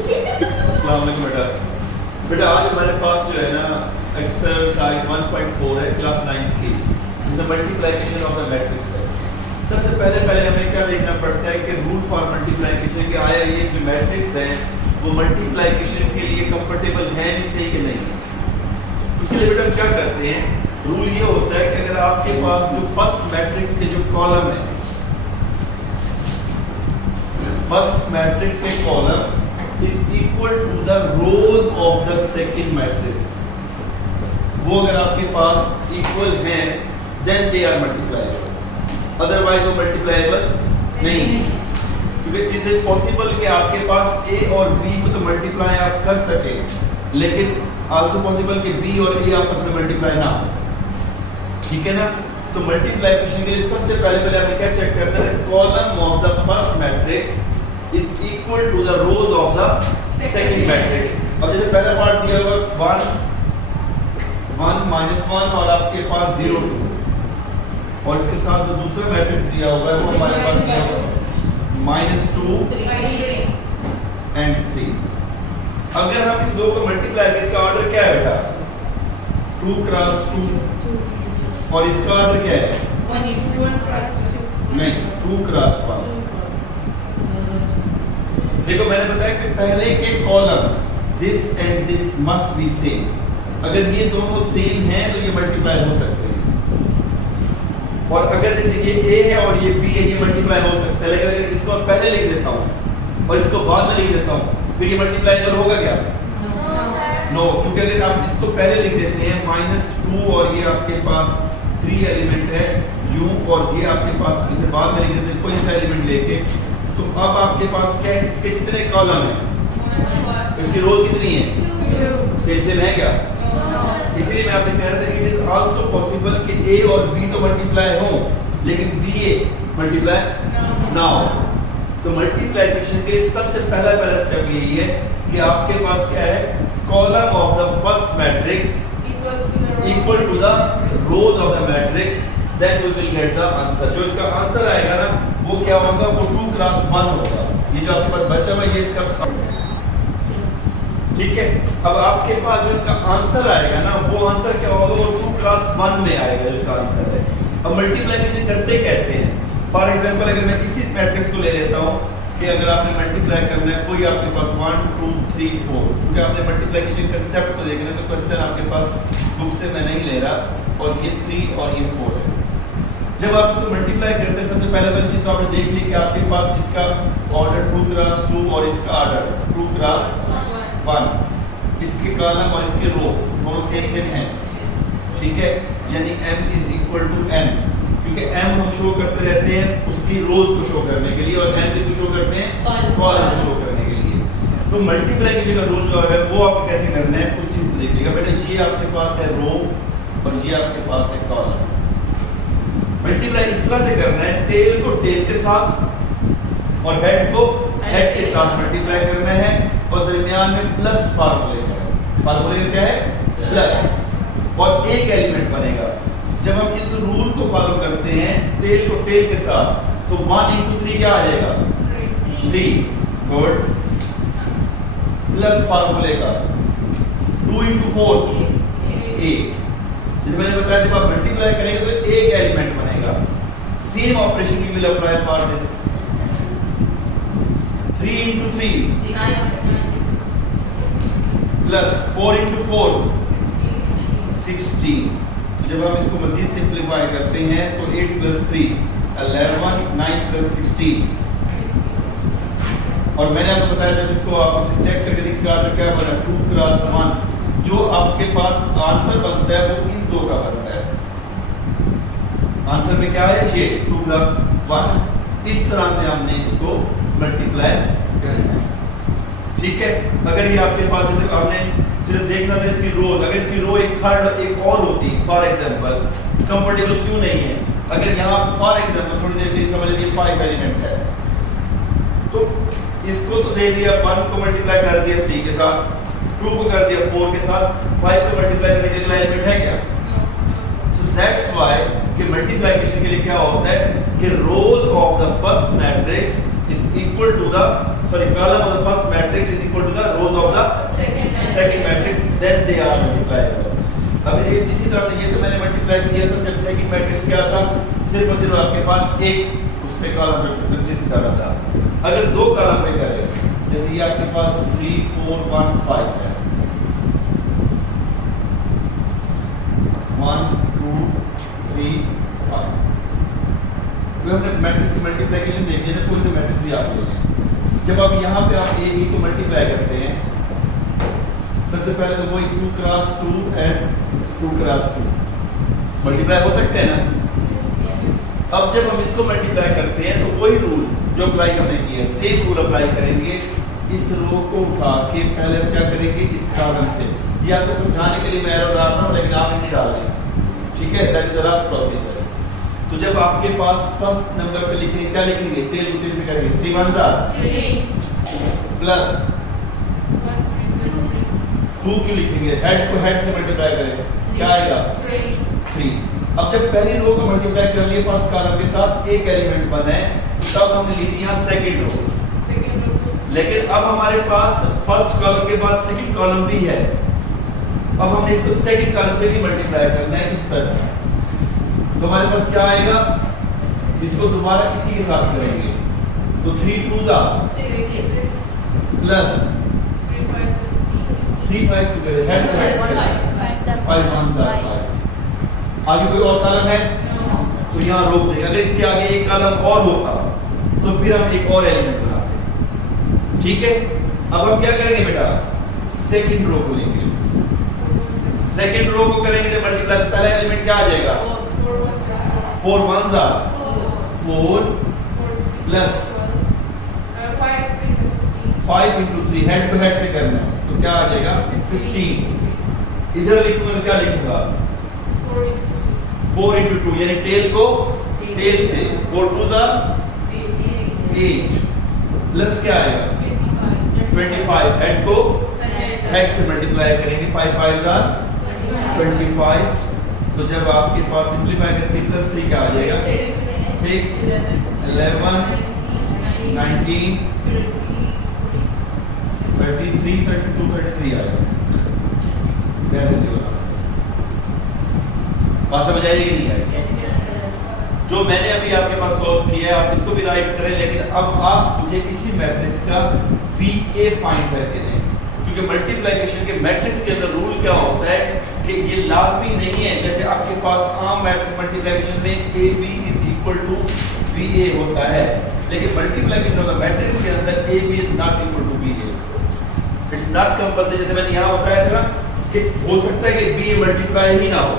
अस्सलाम वालेकुम बेटा। बेटा आज हमारे पास जो है ना एक्सरसाइज 1.4 है क्लास 9 की, जिसमें मल्टीप्लिकेशन ऑफ द मैट्रिक्स है। सबसे पहले हमें क्या देखना पड़ता है कि रूल फॉर मल्टीप्लिकेशन कि आया ये जो मैट्रिक्स है वो मल्टीप्लिकेशन के लिए कंफर्टेबल है भी सही कि नहीं है। उसके लिए बेटा हम क्या करते हैं, रूल ये होता है कि अगर आपके पास जो फर्स्ट मैट्रिक्स के जो कॉलम है, फर्स्ट मैट्रिक्स के column is equal to the rows of the second matrix, वो अगर आपके पास equal हैं then they are multipliable, otherwise वो multipliable नहीं। क्योंकि इज इट पॉसिबल कि आपके पास a और b को तो मल्टीप्लाई आप कर सके, लेकिन आल्सो पॉसिबल कि b और a आपस में मल्टीप्लाई ना हो, ठीक है ना। तो मल्टीप्लिकेशन के लिए सबसे पहले हमें क्या चेक करना है, column of the first matrix is equal to the rows of the second matrix। अब जैसे पहला पार्ट दिया हुआ 1 minus 1 और आपके पास 0 2, और इसके साथ जो दूसरा मैट्रिक्स दिया हुआ है वो हमारे पास दिया हुआ -2 and 3। अगर हम इन दो को मल्टीप्लाई करें, इसका ऑर्डर क्या है बेटा, 2 क्रॉस 2, और इसका ऑर्डर क्या है, 1 क्रॉस 2 नहीं 2 क्रॉस 1। देखो मैंने बताया कि पहले के column this and this must be same, अगर ये दोनों सेम हैं तो ये मल्टीप्लाई हो सकते हैं, और अगर जैसे ये a है और ये b है ये मल्टीप्लाई हो सकता है। लेकिन अगर इसको मैं पहले लिख देता हूँ और इसको बाद में लिख देता हूँ फिर ये मल्टीप्लाई होगा क्या, नो क्योंकि अगर आप इसको पहले लिख देते हैं -2 और ये आपके पास 3 एलिमेंट है यूं, और ये आपके पास इसे बाद में लिख देते हैं कोई सा एलिमेंट लेके, तो अब आपके पास क्या है, इसके कितने कॉलम हैं, इसकी रोज कितनी है, सेम है क्या। इसलिए मैं आपसे कह रहा था इट इज आल्सो पॉसिबल कि a और b तो मल्टीप्लाई हो लेकिन b a मल्टीप्लाई ना हो। तो मल्टीप्लिकेशन के सबसे पहला स्टेप यही है कि आपके पास क्या है, column of the first matrix equal to the rows of the matrix, then we will get the answer. जो इसका आंसर आएगा ना वो क्या होगा, वो 2 क्रॉस 1 होगा। ये जो आपके पास बचा हुआ ये इसका, ठीक है। अब आपके पास जो इसका आंसर आएगा ना वो आंसर क्या होगा, वो 2 क्रॉस 1 में आएगा जो इसका आंसर है। अब मल्टीप्लिकेशन करते कैसे हैं, फॉर एग्जांपल अगर मैं इसी मैट्रिक्स को ले लेता हूँ कि अगर आपने मल्टीप्लाई करना है, कोई आपके पास 1 2 3 4, क्योंकि आपने मल्टीप्लिकेशन कंसेप्ट को देखना है तो क्वेश्चन आपके पास बुक से मैं नहीं ले रहा, और ये 3 और ये 4 है। जब आप इसको मल्टीप्लाई करते हैं सबसे पहले चीज तो आपने देख ली कि आपके पास इसका ऑर्डर 2 क्रॉस 2 और इसका ऑर्डर 2 क्रॉस 1, इसके कॉलम और इसके रो दोनों सेम हैं, ठीक है। यानी m is equal to n, क्योंकि m हम शो करते रहते हैं उसकी रोज को शो करने के लिए, और n किसको शो करते हैं, कॉलम को शो करने के लिए। तो मल्टीप्लिकेशन का रूल जो है वो आपको कैसे करना है, उस चीज को देखिएगा बेटा। ये आपके पास है रो और ये आपके पास है कॉलम। मल्टीप्लाई इस तरह से करना है, टेल को टेल के साथ और हेड को हेड के साथ मल्टीप्लाई करना है, और दरमियान में प्लस फार्मूले का है। फार्मूले क्या है, प्लस, और एक एलिमेंट बनेगा। जब हम इस रूल को फॉलो करते हैं टेल को टेल के साथ, तो 1 into 3 क्या आ जाएगा, 3, गुड, प्लस फार्मूले का 2 into 4 8। जैसे मैंने बताया जब आप मल्टीप्लाई करेंगे तो एक एलिमेंट बनेगा। Same operation you will apply for this, 3 into 3 plus 4 into 4 16। जब हम इसको मजीद सिंप्लीफाई करते हैं तो 8 plus 3 11, 9 plus 16, और मैंने आपको बताया जब इसको आप इसे चेक करके देखिए इसका ऑर्डर क्या बना, 2 क्रॉस 1। जो आपके पास आंसर बनता है वो इन दो का बनता है। आंसर में क्या है, ये 2 क्रॉस 1। इस तरह से हमने इसको मल्टीप्लाई करना है, ठीक है। अगर ये आपके पास जैसे हमने सिर्फ देखना था इसकी रोज, अगर इसकी रो एक थर्ड एक और होती, फॉर एग्जांपल कंफर्टेबल क्यों नहीं है, अगर यहाँ फॉर एग्जांपल थोड़ी देर के लिए समझ लीजिए 5 एलिमेंट है, तो इसको तो दे दिया 1 को मल्टीप्लाई कर दिया 3 के साथ, 2 को कर दिया 4 के साथ, 5 को मल्टीप्लाई करने के अगला एलिमेंट है क्या। सो दैट्स व्हाई कि मल्टीप्लिकेशन के लिए क्या होता है कि rows of the first matrix is equal to the column of the first matrix is equal to the they are multipliable. अब ये इसी तरह से ये तो मैंने मल्टीप्लाई किया था जब सेकंड मैट्रिक्स क्या था, सिर्फ और सिर्फ आपके पास एक उसमें कॉलम पे कंसिस्ट कर रहा था। अगर दो कॉलम पे करें, जैसे ये आपके पास 3 4 1 5 है, 1 2 3 5, तो हमने मैट्रिक्स की मल्टीप्लिकेशन देखनी है, कोई से मैट्रिक्स भी आप ले लें। जब आप यहाँ पे आप ए बी को मल्टीप्लाई करते हैं, सबसे पहले तो वही 2 क्रॉस 2 एंड 2 क्रॉस 2 मल्टीप्लाई हो सकते हैं ना। अब जब हम इसको मल्टीप्लाई करते हैं तो वही रूल जो अप्लाई हमने किया है, सेम रूल अप्लाई करेंगे। इस रो को उठा के पहले हम क्या करेंगे, इस कॉलम से, ये आपको समझाने के लिए मैं एरो डाल रहा हूँ, लेकिन आप नहीं डाल रहे, ठीक है, that is the rough procedure. तो जब आपके पास फर्स्ट नंबर पे लिखेंगे, क्या लिखेंगे, टेल टू टेल से करेंगे, 3 1 प्लस 2 क्यों लिखेंगे, हेड को हेड से मल्टीप्लाई करेंगे, क्या आएगा 3। अब जब पहली रो को मल्टीप्लाई कर लिए फर्स्ट कॉलम के साथ, एक एलिमेंट बना है, तब हमने ली थी यहाँ सेकंड रो, लेकिन अब हमारे पास फर्स्ट कॉलम के बाद सेकंड कॉलम भी है। अब हमने इसको सेकंड कॉलम से भी मल्टीप्लाई करना है इस तरह, तो हमारे पास क्या आएगा, इसको दोबारा इसी के साथ करेंगे, तो 3 2 प्लस 3 5 टू करें, हेड 5 1 5। आगे कोई और कॉलम है तो यहाँ रोक देंगे। अगर इसके आगे एक कॉलम और होता तो फिर हम एक और एलिमेंट बनाते, ठीक है। अब हम क्या करेंगे बेटा, सेकंड रो को लेंगे, सेकंड रो को करेंगे जब मल्टीप्लाई, पहला एलिमेंट क्या आ जाएगा, 4 1 4 plus 5 into 3, head to head से करना है, तो क्या आ जाएगा 15। इधर लिखूंगा तो क्या लिखूंगा, 4 into 2, यानी टेल को टेल से, 4 2 8 प्लस क्या आएगा 25, हेड को हेड से मल्टीप्लाई करेंगे, 5 5 25। तो जब आपके पास सिंपलीफाई कर 3 + 3 क्या आ जाएगा, 6 11 19 33 32 33 आएगा। That is your answer. बात समझ आएगी कि नहीं आएगी? जो मैंने अभी आपके पास सॉल्व किया है, आप इसको भी राइट करें, लेकिन अब आप मुझे इसी मैट्रिक्स का BA फाइंड करके दें, क्योंकि मल्टीप्लिकेशन के मैट्रिक्स के अंदर रूल क्या होता है कि ये लाजमी नहीं है, जैसे आपके पास आम मैट्रिक्स मल्टीप्लिकेशन में AB = BA होता है, लेकिन मल्टीप्लिकेशन ऑफ द मैट्रिक्स के अंदर AB ≠ BA। It's not compulsory, जैसे मैंने यहाँ बताया था ना कि हो सकता है कि BA मल्टीप्लाई ही ना हो,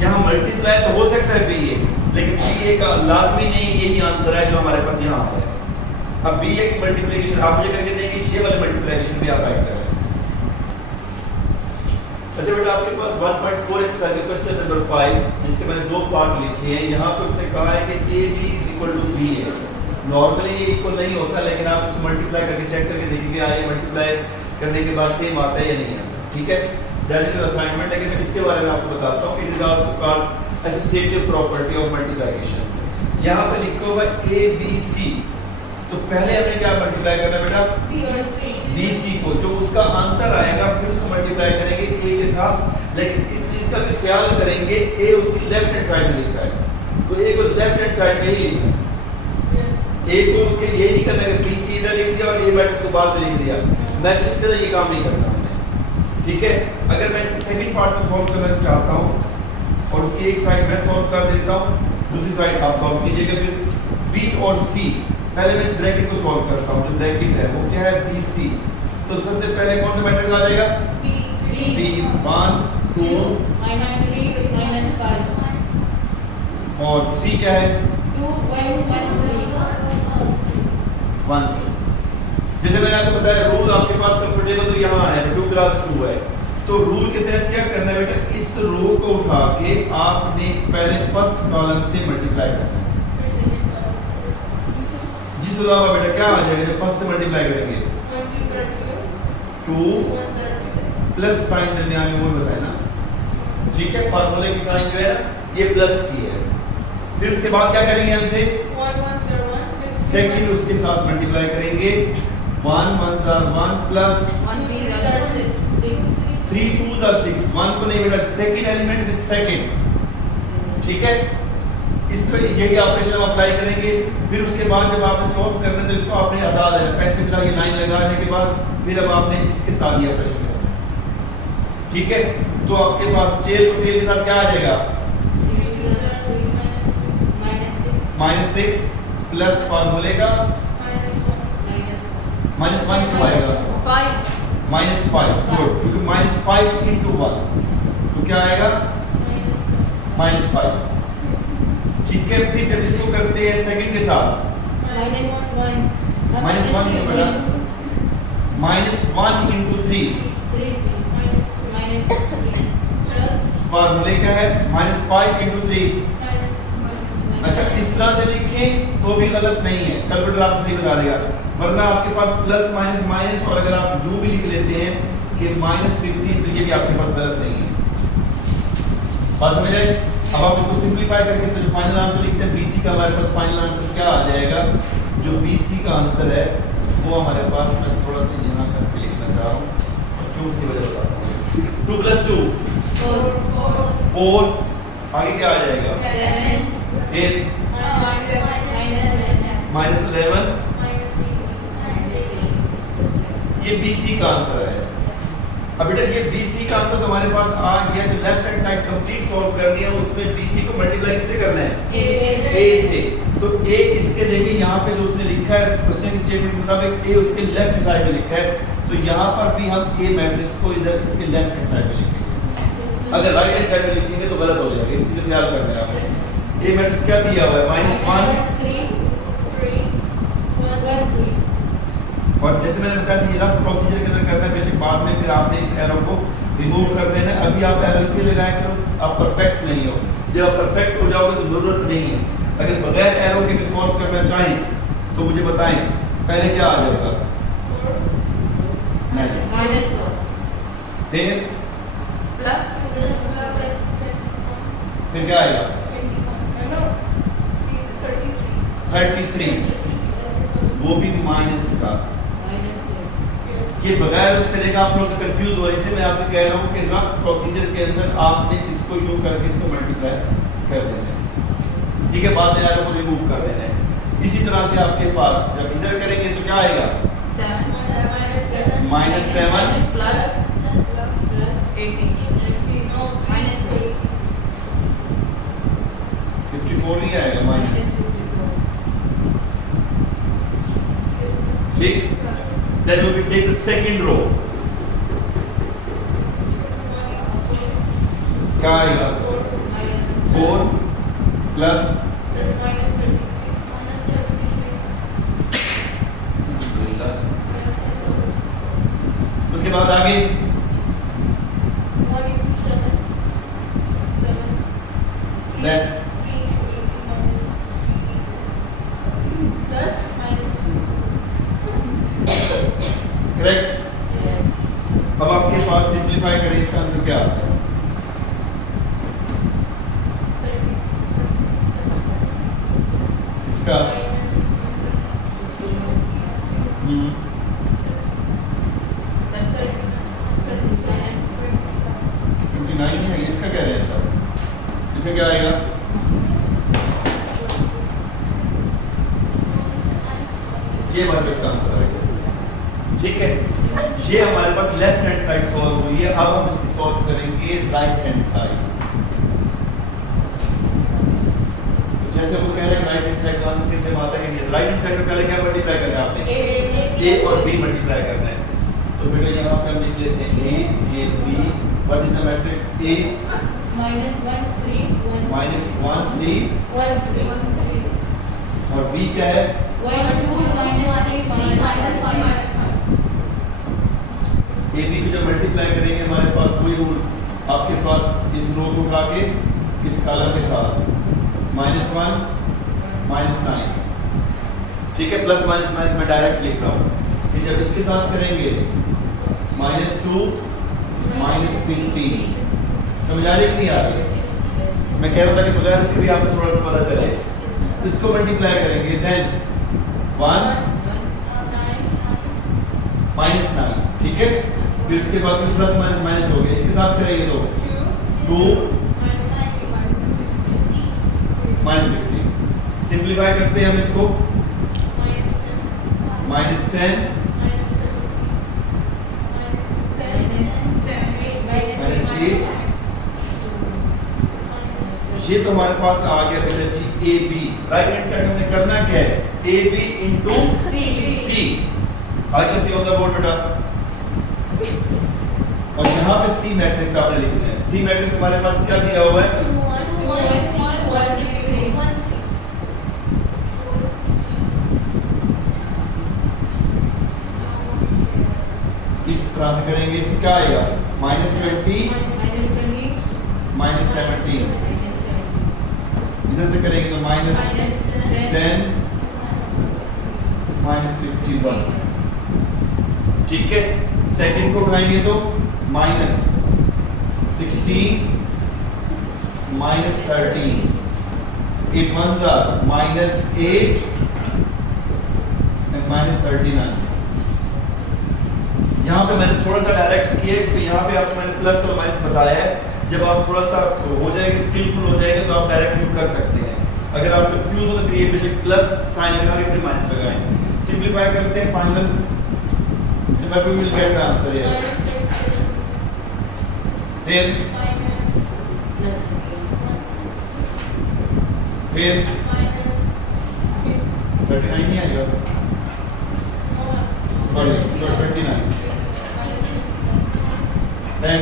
यहाँ मल्टीप्लाई तो हो सकता है BA, लेकिन BA का लाजमी नहीं, यही आंसर है जो हमारे पास यहाँ है। अब BA की मल्टीप्लिकेशन आप मुझे करके देंगे, ये वाली मल्टीप्लिकेशन भी आप राइट कर रहे हैं। अच्छा बेटा, आपके पास 1.4 एक्सरसाइज क्वेश्चन नंबर 5, जिसके मैंने 2 पार्ट लिखे हैं। यहाँ पे उसने कहा है कि AB = BA। नॉर्मली ये इक्वल नहीं होता, लेकिन आप इसको मल्टीप्लाई करके चेक करके देखिए ये मल्टीप्लाई करने के बाद सेम आता है या नहीं आता, ठीक है। दैट इज असाइनमेंट, लेकिन मैं इसके बारे में आपको बताता हूँ। It is also called associative property of multiplication. यहाँ पे लिखा हुआ ABC, तो पहले हमें क्या मल्टीप्लाई करना है बेटा, BC को, जो उसका आंसर आएगा फिर उसको मल्टीप्लाई करेंगे A के साथ। लेकिन इस चीज का भी ख्याल करेंगे, A उसकी लेफ्ट हैंड साइड में लिखा है, तो A को लेफ्ट हैंड साइड में ही लिखना है। A को उसके ये नहीं करना है BC इधर लिख दिया और A मैट्रिक्स को बाद में लिख दिया, मैट्रिक्स के अंदर ये काम नहीं करना हमने, ठीक है। अगर मैं सेकंड पार्ट को सॉल्व करना चाहता हूँ और उसकी एक साइड मैं सॉल्व कर देता हूँ, दूसरी साइड आप सॉल्व कीजिएगा। फिर B और C, पहले मैं इस ब्रैकेट को सॉल्व करता हूँ, जो ब्रैकेट है वो क्या है BC। तो सबसे पहले कौन सा मैट्रिक्स आ जाएगा, B 1 2 और C क्या है 1। जैसे मैंने आपको बताया रूल आपके पास कंफर्टेबल तो यहाँ है, 2 + 2 है, तो रूल के तहत क्या करना है बेटा, इस रो को उठा के आपने पहले फर्स्ट कॉलम से मल्टीप्लाई करना है। जिस अलावा बेटा क्या आ जाएगा, जब फर्स्ट से मल्टीप्लाई करेंगे 2 प्लस साइन दरमियान में वो बताया ना, ठीक है। फार्मूले की साइन जो है ना ये प्लस की है। फिर उसके बाद क्या करेंगे, हम इसे सेकंड उसके साथ मल्टीप्लाई करेंगे, 1 1 1 प्लस 1 3 6 3 2s are 6, 1 को नहीं बेटा, सेकंड एलिमेंट विद सेकंड, ठीक है। इसको यही ऑपरेशन हम अप्लाई करेंगे। फिर उसके बाद जब आपने सॉल्व करना है तो इसको आपने हटा देना, पैसे के साथ ये 9 लगाने के बाद फिर अब आपने इसके साथ ये ऑपरेशन करना है, ठीक है। तो आपके पास टेल को टेल के साथ क्या आ जाएगा, -6 प्लस फार्मूले का -1 क्यों आएगा, -5, गुड, क्योंकि -5 into 1 तो क्या आएगा -5, ठीक है। फिर जब इसको करते हैं सेकंड के साथ -1 क्यों बेटा, -1 into 3 फार्मूले क्या है, -5 into 3। अच्छा, इस तरह से लिखें तो भी गलत नहीं है, कैलकुलेटर आपको सही बता देगा, वरना आपके पास प्लस माइनस माइनस, और अगर आप जो भी लिख लेते हैं कि -15 तो ये भी आपके पास गलत नहीं है, बात समझ आए। अब आप इसको सिंपलीफाई करके इसका जो फाइनल आंसर लिखते हैं BC का, हमारे पास फाइनल आंसर क्या आ जाएगा, जो BC का आंसर है वो हमारे पास, मैं थोड़ा सा यहाँ करके लिखना चाह रहा हूँ, क्यों उसकी वजह बताता हूँ। 2 + 2 4, आगे क्या आ जाएगा, फिर -11, ये BC का आंसर है। अब बेटा ये BC का आंसर तो हमारे पास आ गया, जो left hand side complete solve करनी है उसमें BC को मल्टीप्लाई किससे करना है, A से। तो A इसके देखिए यहाँ पे जो उसने लिखा है क्वेश्चन की स्टेटमेंट के मुताबिक A उसके लेफ्ट साइड में लिखा है, तो यहाँ पर भी हम A मैट्रिक्स को इधर इसके लेफ्ट हैंड साइड में लिखेंगे। अगर राइट हैंड साइड में लिखेंगे तो गलत हो जाएगा, इस चीज का ख्याल करना है आपको। A मैट्रिक्स क्या दिया हुआ है, -1, और जैसे मैंने बताया ये रफ प्रोसीजर के अंदर करना है, बेशक बाद में फिर आपने इस एरो को रिमूव कर देना है। अभी आप एरो इसलिए लगाया करो आप परफेक्ट नहीं हो, जब आप परफेक्ट हो जाओगे तो जरूरत नहीं है। अगर बगैर एरो के भी सॉल्व करना चाहें तो मुझे बताएं, पहले क्या आ जाएगा, ठीक है, फिर क्या आएगा 33, वो भी माइनस का, ये बगैर उसके देखा आप थोड़ा सा कंफ्यूज हो रहे, इसलिए मैं आपसे कह रहा हूँ कि रफ प्रोसीजर के अंदर आपने इसको यूं करके इसको मल्टीप्लाई कर देना है, ठीक है, बाद में एरो को रिमूव कर देना है। इसी तरह से आपके पास जब इधर करेंगे तो क्या आएगा, -7 प्लस 54 नहीं आएगा माइनस, ठीक। Then we will take the second row, क्या आएगा 4 प्लस उसके बाद आगे 10 करेक्ट। अब आपके पास सिंपलीफाई करें, इसका आंसर क्या आता है, इसका 29 है, इसका क्या है, अच्छा इसका क्या आएगा, ये हमारे पास का आंसर आएगा, ठीक है। ये हमारे पास लेफ्ट हैंड साइड सॉल्व हुई है। अब हम इसकी सॉल्व करेंगे राइट हैंड साइड। जैसे वो कह रहे हैं राइट हैंड साइड का आंसर से आता है कि राइट हैंड साइड में पहले क्या मल्टीप्लाई करना है आपने, a और b मल्टीप्लाई करना है। तो बेटा यहाँ पे हम लिख लेते हैं a ये b, what is the matrix a -1 3 -1 3 और b क्या है 1 2 ए बी को जब मल्टीप्लाई करेंगे हमारे पास वही रूल, आपके पास इस रो को उठा के इस कॉलम के साथ -1 -9, ठीक है, प्लस माइनस माइनस मैं डायरेक्ट लिख रहा हूँ। फिर जब इसके साथ करेंगे -2 -15, समझ आ रही कि नहीं आ रही? मैं कह रहा था कि बगैर उसके भी आपको थोड़ा सा पता चले। इसको मल्टीप्लाई करेंगे देन 1 -9, ठीक है, फिर उसके बाद में प्लस माइनस माइनस हो गया, इसके साथ करेंगे तो 2 माइनस 15। सिंप्लीफाई करते हैं हम इसको, माइनस 10 माइनस 8। ये तो हमारे पास आ गया बेटा जी A B. Right hand side में करना क्या है, ए बी इंटू सी। अच्छा सी ऑन द बोर्ड बेटा, और यहाँ पे सी मैट्रिक्स आपने लिखना है। सी मैट्रिक्स हमारे पास क्या दिया हुआ है, 2 1 3 इस तरह से करेंगे तो क्या आएगा, -20 -17। इधर से करेंगे तो -10 -51। ठीक है, सेकंड को उठाएंगे तो -16 -13, 8 ones are -8 and -39। यहाँ पे मैंने थोड़ा सा डायरेक्ट किए, तो यहाँ पे आपको मैंने प्लस और माइनस बताया है। जब आप थोड़ा सा हो जाएगा, स्किलफुल हो जाएगा, तो आप डायरेक्ट यूज कर सकते हैं। अगर आप कंफ्यूज हो तो ये बेशक प्लस साइन लगा के फिर माइनस लगाएं। सिंप्लीफाई करते हैं, final so we will get the answer here। फिर 39 नहीं आएगा, सॉरी 29। Then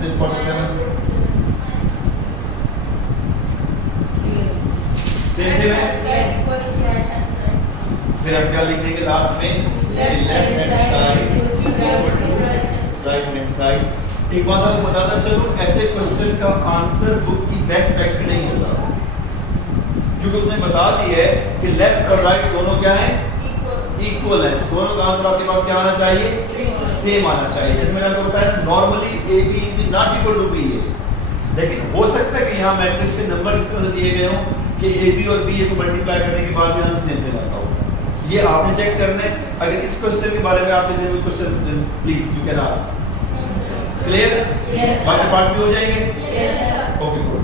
this 47। सेम है। फिर हम क्या लिख देंगे लास्ट में, left hand side right hand side. एक बात आपको बताता चलूं, ऐसे क्वेश्चन का आंसर बुक की बैक साइड पे नहीं होता, क्योंकि उसने बता दिया है कि लेफ्ट और राइट दोनों क्या है, इक्वल है। दोनों का आंसर आपके पास क्या आना चाहिए, सेम आना चाहिए। जैसे मैंने आपको बताया, normally A B is not equal to B है, लेकिन हो सकता है कि यहाँ मैट्रिक्स के नंबर इस तरह से दिए गए हों कि ए बी और बी ए को मल्टीप्लाई करने के बाद भी आंसर सेम से आता हो। ये आपने चेक करना है। अगर इस क्वेश्चन के बारे में आपने कोई question, please you can ask. Clear? बाकी पार्ट भी हो जाएंगे। Okay good.